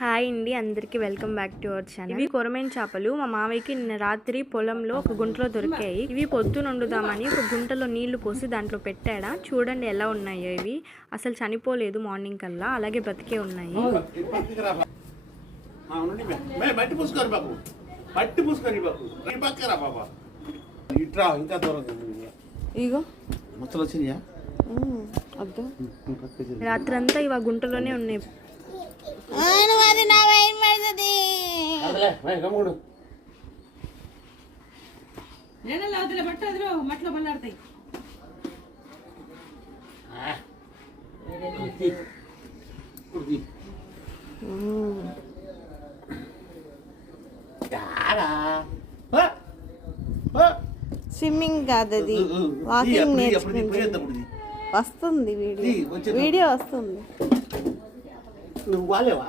Hi అండి, అందరికీ welcome back to our channel. ఇవి కొరమేన్ చేపలు. మా మావయ్యకి నిన్న రాత్రి పొలంలో ఒక గుంటలో దొరికాయి. ఇవి పొద్దున వండుదామని ఒక గుంటలో నీళ్లు పోసి దాంట్లో పెట్టాడా. చూడండి ఎలా ఉన్నాయో. ఇవి అసలు చనిపోలేదు మార్నింగ్ కల్లా, అలాగే బతికే ఉన్నాయి. రాత్రంతా ఇవి గుంటలోనే ఉన్నాయి. స్విమ్మింగ్ కాదు, అది వాకింగ్ నేర్చుకుంటుంది. వస్తుంది వీడియో వస్తుంది. నువ్వు వాలేవా?